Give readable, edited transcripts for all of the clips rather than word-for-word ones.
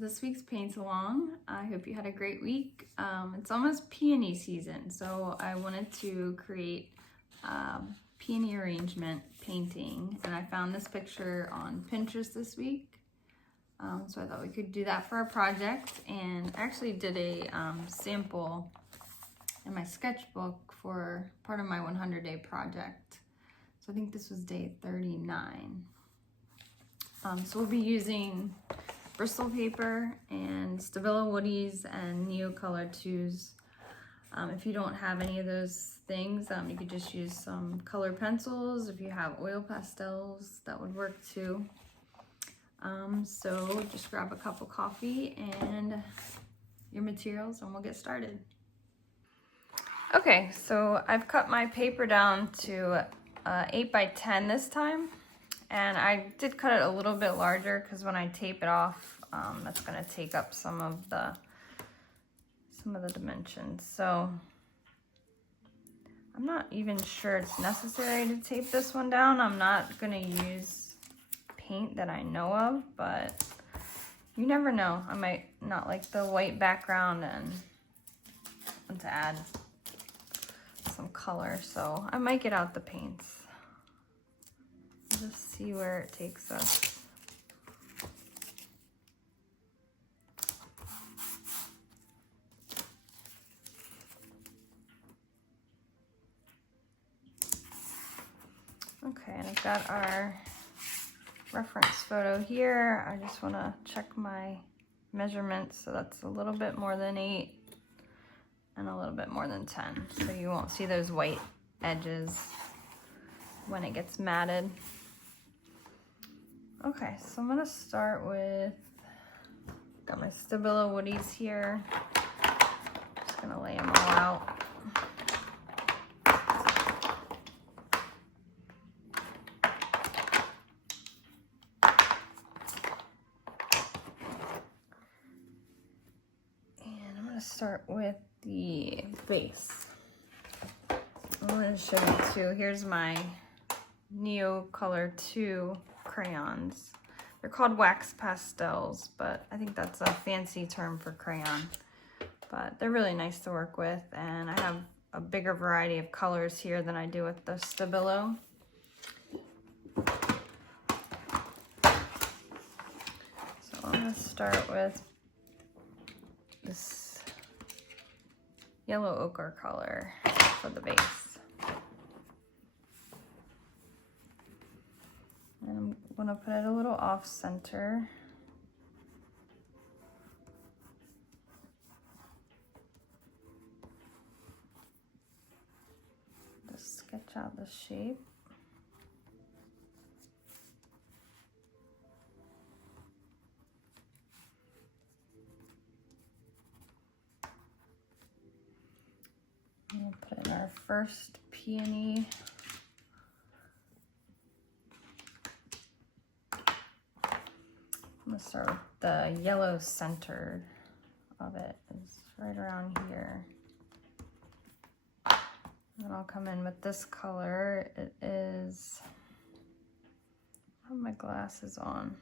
this week's paint along. I hope you had a great week. It's almost peony season, so I wanted to create peony arrangement painting, and I found this picture on Pinterest this week. So I thought we could do that for our project, and I actually did a sample in my sketchbook for part of my 100-day project. So I think this was day 39. So we'll be using Bristol paper and Stabilo Woodies and Neocolor 2s. If you don't have any of those things, you could just use some colored pencils. If you have oil pastels, that would work too. So just grab a cup of coffee and your materials and we'll get started. Okay, so I've cut my paper down to 8 by 10 this time. And I did cut it a little bit larger because when I tape it off, that's going to take up some of the dimensions. So I'm not even sure it's necessary to tape this one down. I'm not going to use paint that I know of, but you never know. I might not like the white background and want to add some color, so I might get out the paints. Just see where it takes us. Okay, and I've got our reference photo here. I just want to check my measurements. So that's a little bit more than 8 and a little bit more than 10. So you won't see those white edges when it gets matted. Okay, so I'm gonna start with, got my Stabilo Woodies here. Just gonna lay them all out. And I'm gonna start with the base. I'm gonna show you two. Here's my Neocolor 2 crayons. They're called wax pastels, but I think that's a fancy term for crayon. But they're really nice to work with, and I have a bigger variety of colors here than I do with the Stabilo. So I'm going to start with this yellow ochre color for the base. And I'm going to put it a little off center. Just sketch out the shape. I'm going to put in our first peony. I'm gonna start with the yellow centered of it. It's right around here. And then I'll come in with this color. It is, I have my glasses on.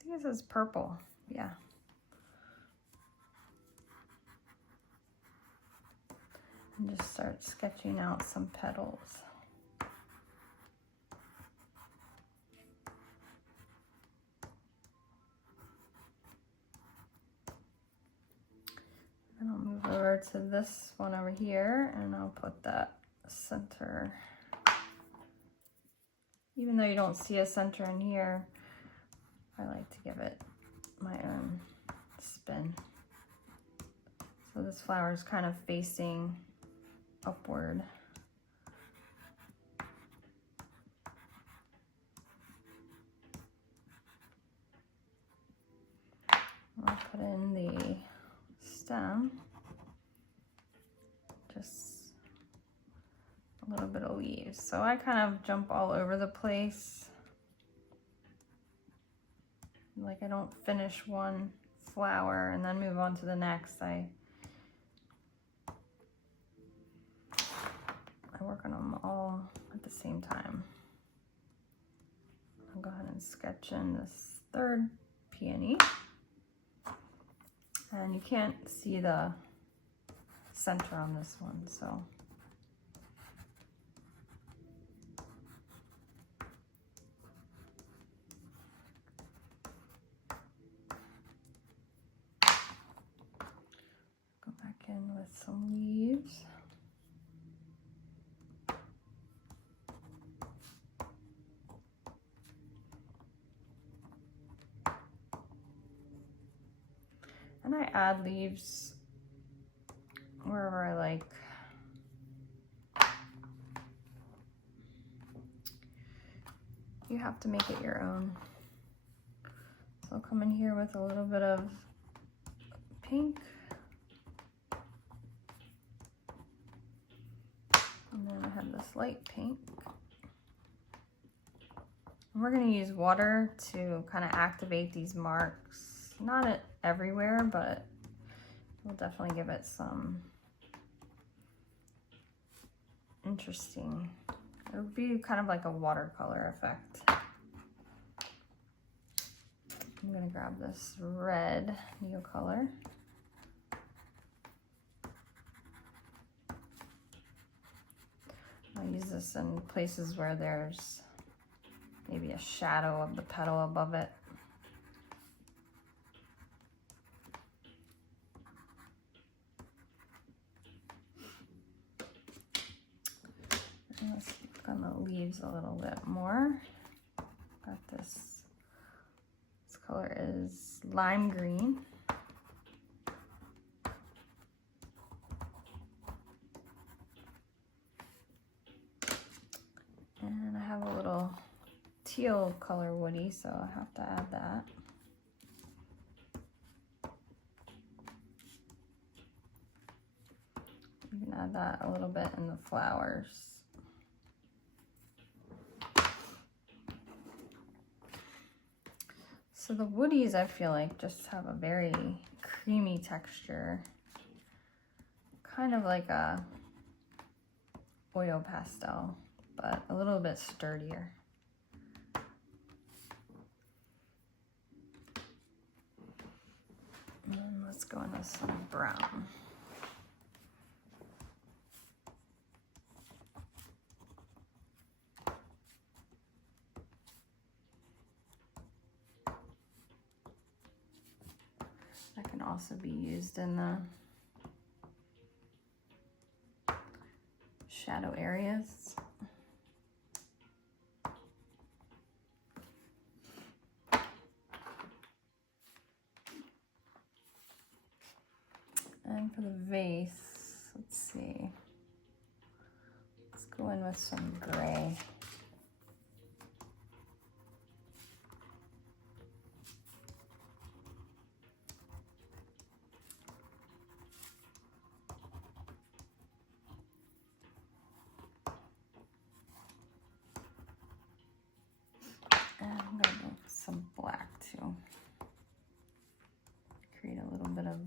I think it says purple, yeah. And just start sketching out some petals. And I'll move over to this one over here, and I'll put that center. Even though you don't see a center in here, I like to give it my own spin. So this flower is kind of facing upward. I'll put in the stem, just a little bit of leaves. So I kind of jump all over the place. Like I don't finish one flower and then move on to the next. I work on them all at the same time. I'll go ahead and sketch in this third peony. And you can't see the center on this one, so. Go back in with some leaves. And I add leaves wherever I like. You have to make it your own. So I'll come in here with a little bit of pink. And then I have this light pink. And we're gonna use water to kind of activate these marks. Not everywhere, but we'll definitely give it some interesting. It would be kind of like a watercolor effect. I'm gonna grab this red Neocolor. I'll use this in places where there's maybe a shadow of the petal above it. Let's look on the leaves a little bit more. Got this. This color is lime green. And I have a little teal color woody, so I have to add that. You can add that a little bit in the flowers. So the woodies, I feel like, just have a very creamy texture. Kind of like a oil pastel, but a little bit sturdier. And let's go in with some brown. That can also be used in the shadow areas. And for the vase, let's see. Let's go in with some gray. And I'm going to go with some black too. Create a little bit of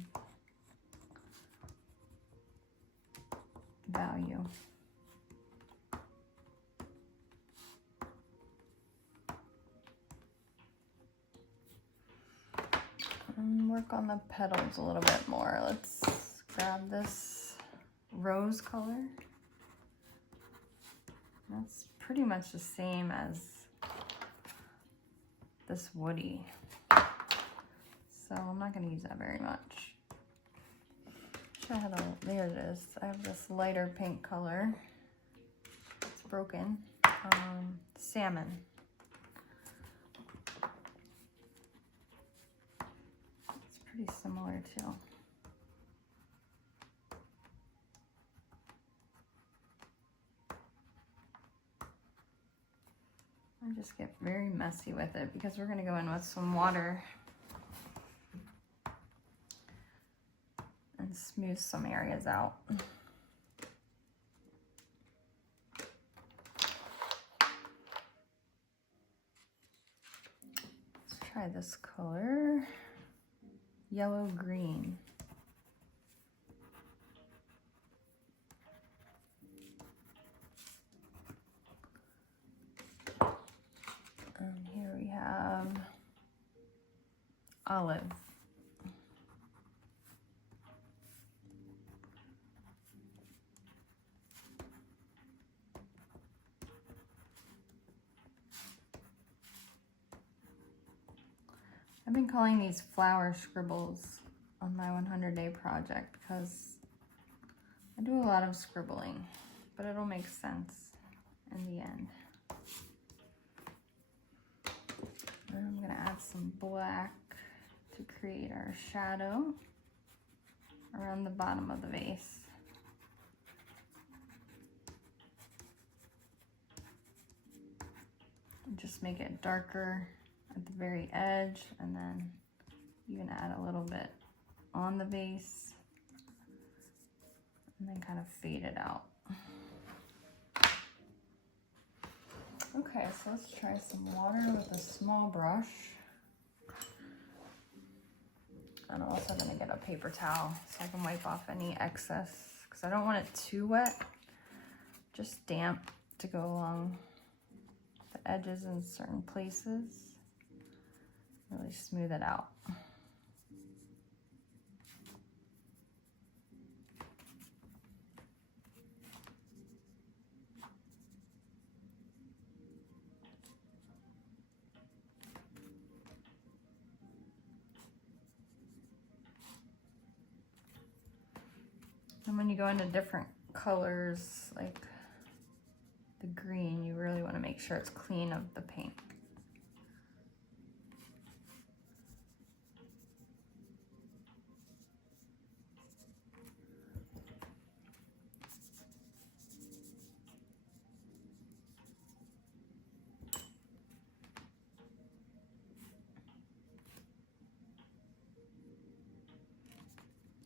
value. And work on the petals a little bit more. Let's grab this rose color. That's pretty much the same as this woody. So I'm not going to use that very much. I had there it is. I have this lighter pink color. It's broken. Salmon. It's pretty similar too. I just get very messy with it because we're going to go in with some water and smooth some areas out. Let's try this color, yellow green. And here we have olive. I've been calling these flower scribbles on my 100-day project because I do a lot of scribbling, but it'll make sense in the end. And I'm gonna add some black to create our shadow around the bottom of the vase. And just make it darker at the very edge, and then even add a little bit on the vase, and then kind of fade it out. Okay, so let's try some water with a small brush. I'm also gonna get a paper towel so I can wipe off any excess, because I don't want it too wet, just damp to go along the edges in certain places. Really smooth it out. And when you go into different colors, like the green, you really want to make sure it's clean of the paint.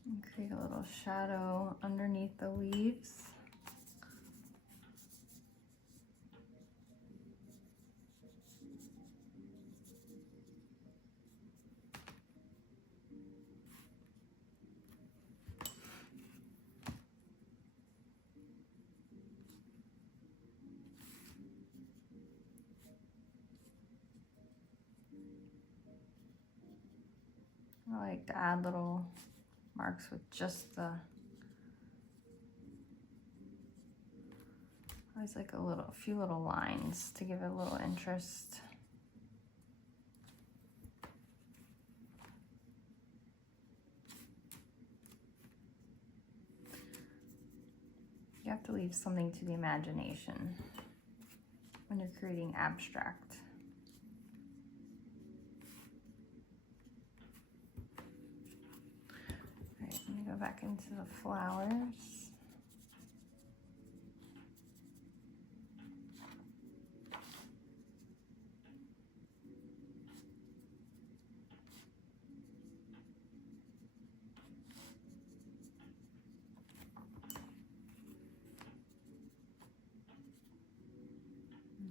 And create a little shadow underneath the leaves. I like to add little marks with just the, always like a few little lines to give it a little interest. You have to leave something to the imagination when you're creating abstract. All right, let me go back into the flowers.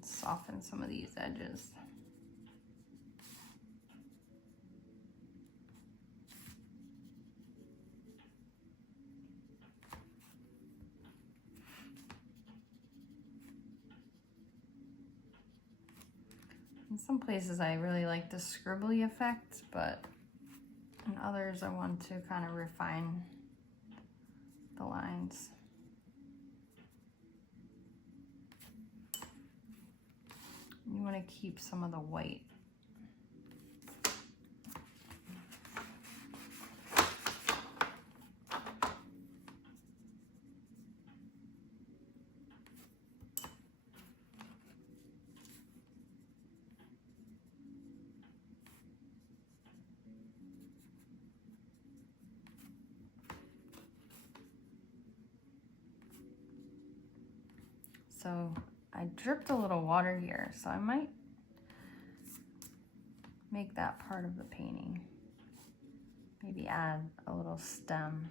Soften some of these edges. In some places I really like the scribbly effect, but in others I want to kind of refine the lines. You want to keep some of the white. So I dripped a little water here, so I might make that part of the painting. Maybe add a little stem.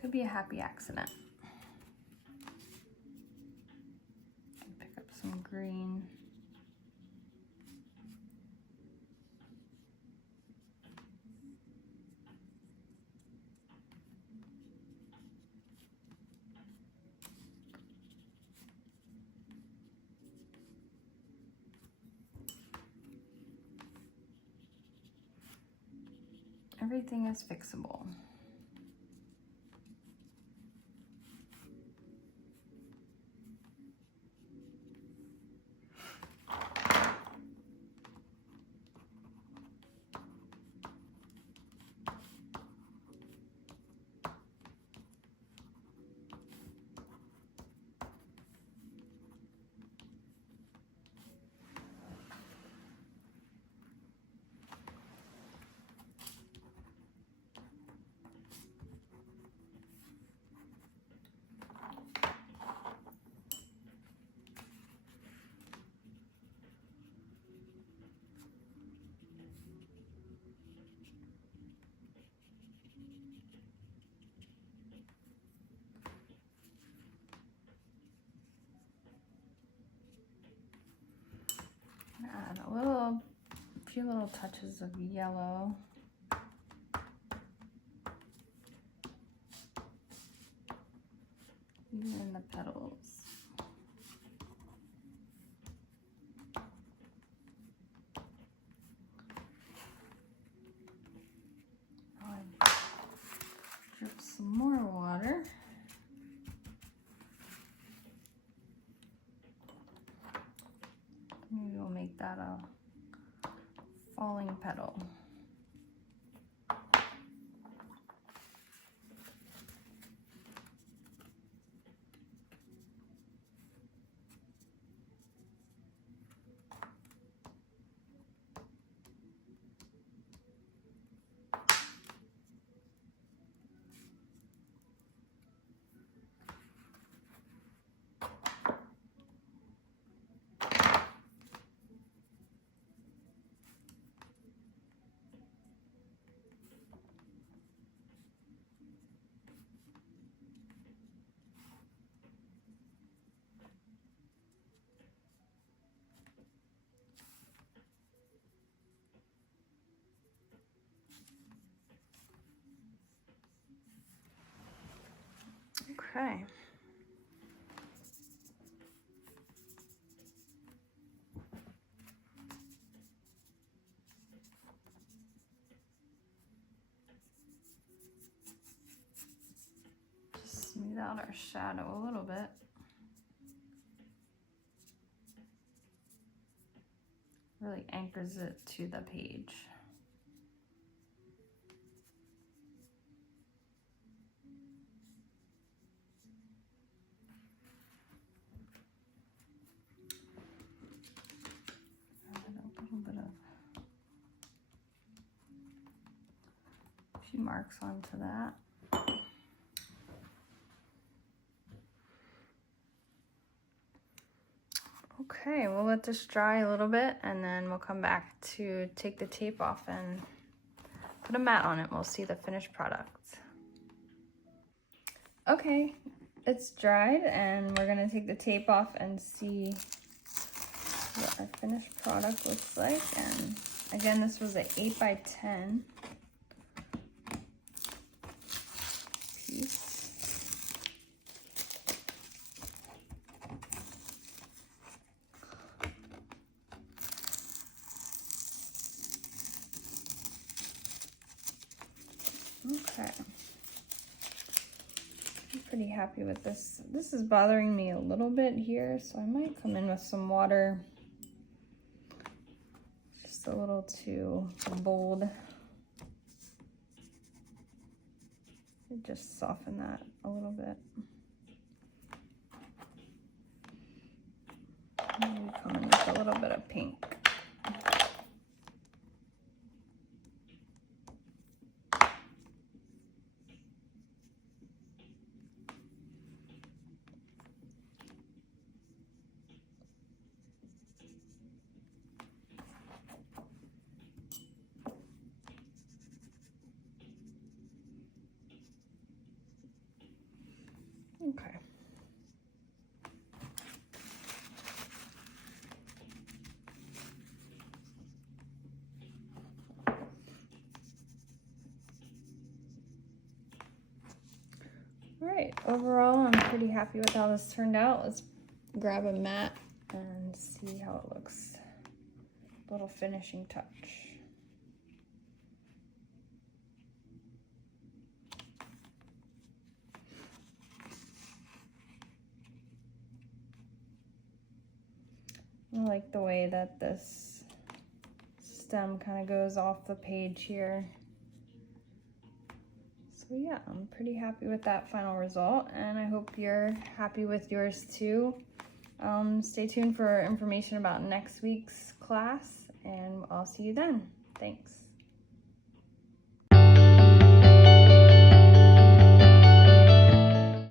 Could be a happy accident. Pick up some green. Everything is fixable. Add a few little touches of yellow. Even in the petals. I'll drip some more water. Maybe we'll make that a falling petal. Okay. Just smooth out our shadow a little bit. Really anchors it to the page. Few marks onto that. Okay, we'll let this dry a little bit and then we'll come back to take the tape off and put a mat on it. We'll see the finished product. Okay, it's dried and we're gonna take the tape off and see what our finished product looks like. And again, this was an 8 by 10 piece. Okay. I'm pretty happy with this. This is bothering me a little bit here, so I might come in with some water. Just a little too bold. Just soften that a little bit. Maybe come in with a little bit of pink. Okay. All right, overall, I'm pretty happy with how this turned out. Let's grab a mat and see how it looks. Little finishing touch. I like the way that this stem kind of goes off the page here. So yeah, I'm pretty happy with that final result, and I hope you're happy with yours too. Stay tuned for information about next week's class, and I'll see you then. Thanks.